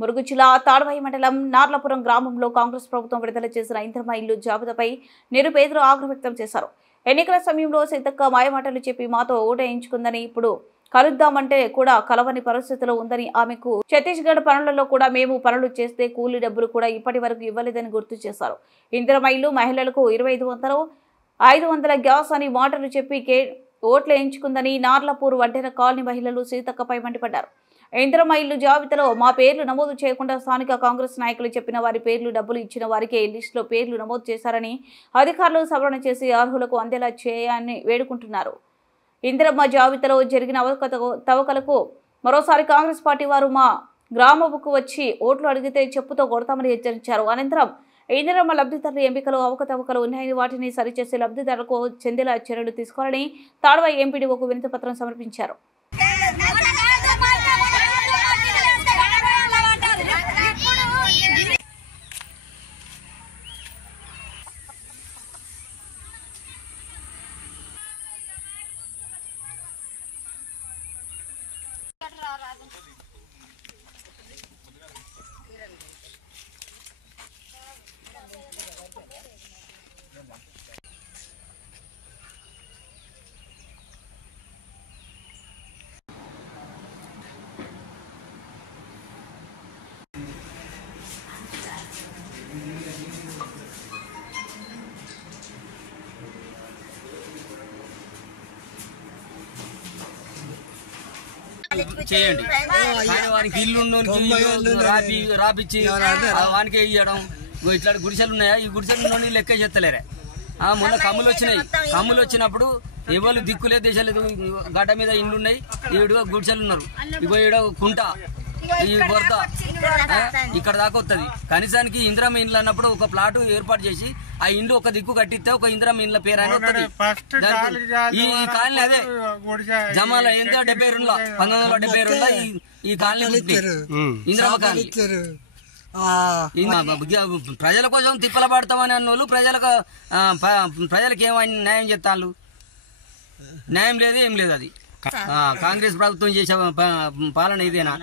ములుగు జిల్లా తాడవాయి మండలం నార్లపురం గ్రామంలో కాంగ్రెస్ ప్రభుత్వం విడుదల చేసిన ఇందిరమ్మ ఇల్లు జాబితాపై నిరుపేదలు ఆగ్రహం వ్యక్తం చేశారు. ఎన్నికల సమయంలో సీతక్క మాయమాటలు చెప్పి మాతో ఓటేయించుకుందని ఇప్పుడు కలుద్దామంటే కూడా కలవని పరిస్థితిలో ఉందని ఆమెకు ఛత్తీస్గఢ్ పనులలో కూడా మేము పనులు చేస్తే కూలీ డబ్బులు కూడా ఇప్పటి వరకు ఇవ్వలేదని గుర్తు చేశారు. ఇందిరమ్మ ఇల్లు మహిళలకు 2500 500 గ్యాస్ అని మాటలు చెప్పి ఓట్లు వేయించుకుందని నార్లపూర్ వడ్డెర కాలనీ మహిళలు సీతక్కపై మండిపడ్డారు. ఇందిరమ్మ ఇల్లు జాబితాలో మా పేర్లు నమోదు చేయకుండా స్థానిక కాంగ్రెస్ నాయకులు చెప్పిన వారి పేర్లు డబ్బులు ఇచ్చిన వారికే లిస్టులో పేర్లు నమోదు చేశారని అధికారులు సవరణ చేసి అర్హులకు అందేలా చేయాలని వేడుకుంటున్నారు. ఇందిరమ్మ జాబితాలో జరిగిన అవకతవకలకు మరోసారి కాంగ్రెస్ పార్టీ వారు మా గ్రామముకు వచ్చి ఓట్లు అడిగితే చెప్పుతో కొడతామని హెచ్చరించారు. అనంతరం ఇందిరమ్మ లబ్ధిదారుల ఎంపికలో అవకతవకలు ఉన్నాయని వాటిని సరిచేసి లబ్ధిదారులకు చెందేలా చర్యలు తీసుకోవాలని తాడవాయి ఎంపీడీఓకు వినతి పత్రం సమర్పించారు. చేయండి కానీ వానికి ఇల్లు రాపిచ్చి వానికి ఇవ్వడం. ఇట్లా గుడిసెలు ఉన్నాయా, ఈ గుడిసెలు లెక్క చేస్తలేరే. మొన్న కమ్ములు వచ్చినప్పుడు ఎవరు దిక్కులే దేశాలేదు. గడ్డ మీద ఇండ్లు ఉన్నాయి, ఈవిడ గుడిసెలు ఉన్నారు. ఇగో ఈడ కుంట, ఈ బొర్ద ఇక్కడ దాకా వస్తుంది. కనీసానికి ఇందిరమ్మ ఇండ్లు అన్నప్పుడు ఒక ప్లాట్ ఏర్పాటు చేసి ఆ ఇండ్లు ఒక దిక్కు కట్టిస్తే ఒక ఇందిరమ్మ ఇండ్ల పేరు అని వస్తుంది. ఈ కాలనీ అదే జమాల ఎంత 72లో 1972లో ఈ కాలనీ ఇందిరమ్మ కాలనీ. ప్రజల కోసం తిప్పల పడతామని అన్న వాళ్ళు ప్రజలకు ఏమైనా న్యాయం చేస్తాను? న్యాయం లేదు, ఏం లేదు. అది కాంగ్రెస్ ప్రభుత్వం చేసే పాలన ఇదేనా?